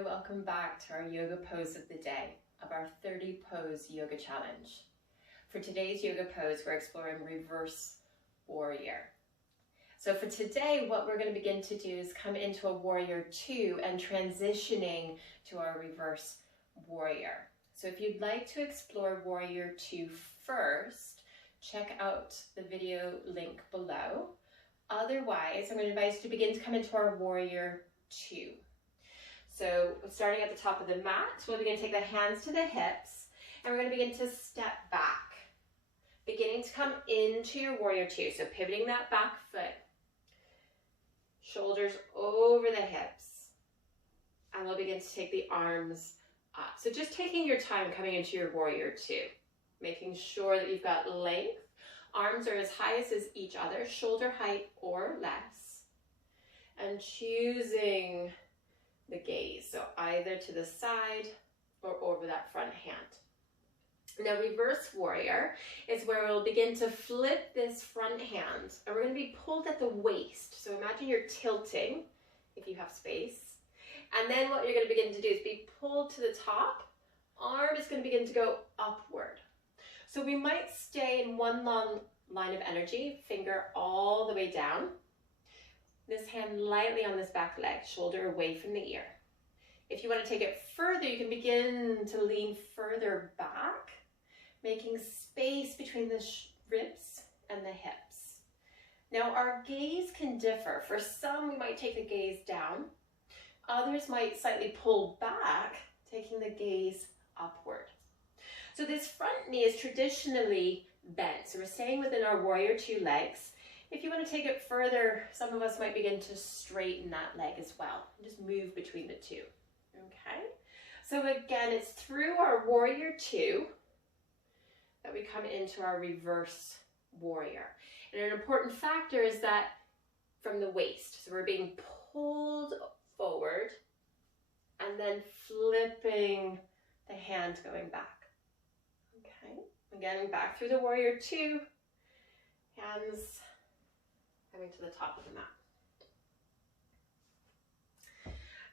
and welcome back to our yoga pose of the day of our 30 pose yoga challenge. For today's yoga pose, we're exploring reverse warrior. So for today, what we're going to begin to do is come into a warrior two and transitioning to our reverse warrior. So if you'd like to explore warrior two first, check out the video link below. Otherwise, I'm going to invite you to begin to come into our warrior two. So starting at the top of the mat, we'll begin to take the hands to the hips, and we're going to begin to step back, beginning to come into your warrior two. So pivoting that back foot, shoulders over the hips, and we'll begin to take the arms up. So just taking your time coming into your warrior two, making sure that you've got length. Arms are as high as each other, shoulder height or less, and choosing the gaze, so either to the side or over that front hand. Now reverse warrior is where we'll begin to flip this front hand, and we're going to be pulled at the waist. So imagine you're tilting if you have space, and then what you're going to begin to do is be pulled to the top. Arm is going to begin to go upward. So we might stay in one long line of energy, finger all the way down. This hand lightly on this back leg, shoulder away from the ear. If you want to take it further, you can begin to lean further back, making space between the ribs and the hips. Now our gaze can differ. For some, we might take the gaze down. Others might slightly pull back, taking the gaze upward. So this front knee is traditionally bent. So we're staying within our warrior two legs. If you want to take it further, some of us might begin to straighten that leg as well. Just move between the two. Okay? So again, it's through our warrior two that we come into our reverse warrior. And an important factor is that from the waist. So we're being pulled forward and then flipping the hand going back. Okay? Again, back through the warrior two. Hands coming to the top of the mat.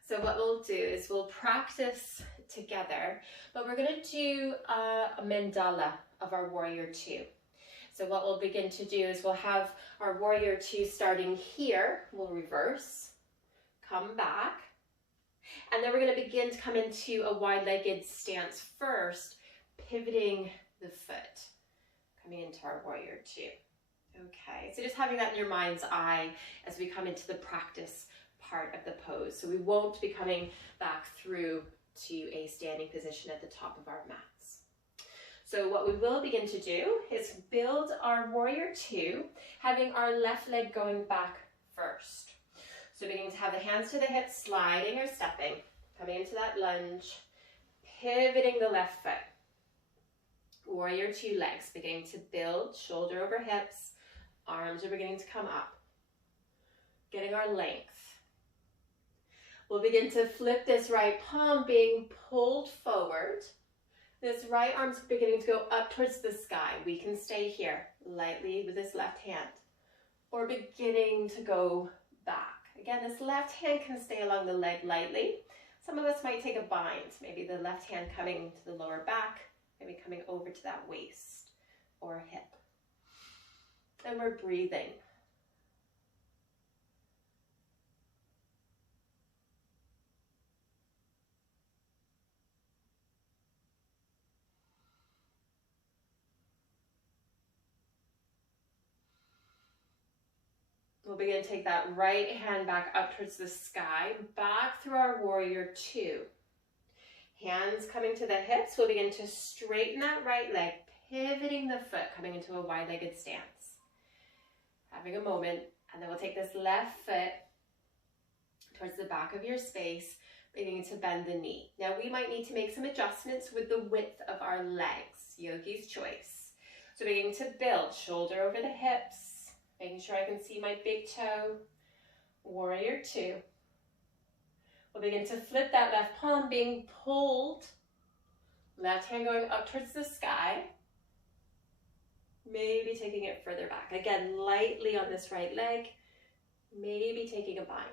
So what we'll do is we'll practice together, but we're going to do a mandala of our warrior two. So what we'll begin to do is we'll have our warrior two starting here. We'll reverse, come back, and then we're going to begin to come into a wide-legged stance first, pivoting the foot, coming into our warrior two. Okay, so just having that in your mind's eye as we come into the practice part of the pose. So we won't be coming back through to a standing position at the top of our mats. So what we will begin to do is build our warrior two, having our left leg going back first. So beginning to have the hands to the hips, sliding or stepping, coming into that lunge, pivoting the left foot. Warrior two legs, beginning to build, shoulder over hips, arms are beginning to come up, getting our length. We'll begin to flip this right palm, being pulled forward. This right arm's beginning to go up towards the sky. We can stay here lightly with this left hand, or beginning to go back. Again, this left hand can stay along the leg lightly. Some of us might take a bind, maybe the left hand coming to the lower back, maybe coming over to that waist or hip. And we're breathing. We'll begin to take that right hand back up towards the sky, back through our warrior two. Hands coming to the hips, we'll begin to straighten that right leg, pivoting the foot, coming into a wide-legged stance. Having a moment, and then we'll take this left foot towards the back of your space, beginning to bend the knee. Now we might need to make some adjustments with the width of our legs, yogi's choice. So beginning to build, shoulder over the hips, making sure I can see my big toe, warrior two. We'll begin to flip that left palm, being pulled, left hand going up towards the sky, maybe taking it further back. Again, lightly on this right leg, maybe taking a bind.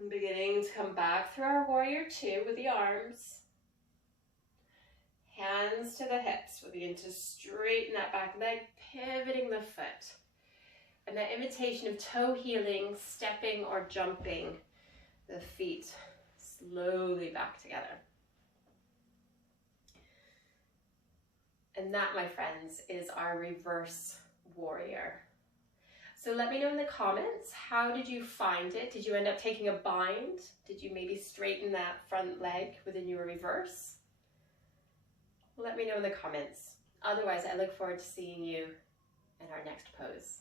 And beginning to come back through our warrior two with the arms. Hands to the hips. We'll begin to straighten that back leg, pivoting the foot. And that imitation of toe healing, stepping or jumping the feet slowly back together. And that, my friends, is our reverse warrior. So let me know in the comments, how did you find it? Did you end up taking a bind? Did you maybe straighten that front leg within your reverse? Let me know in the comments. Otherwise, I look forward to seeing you in our next pose.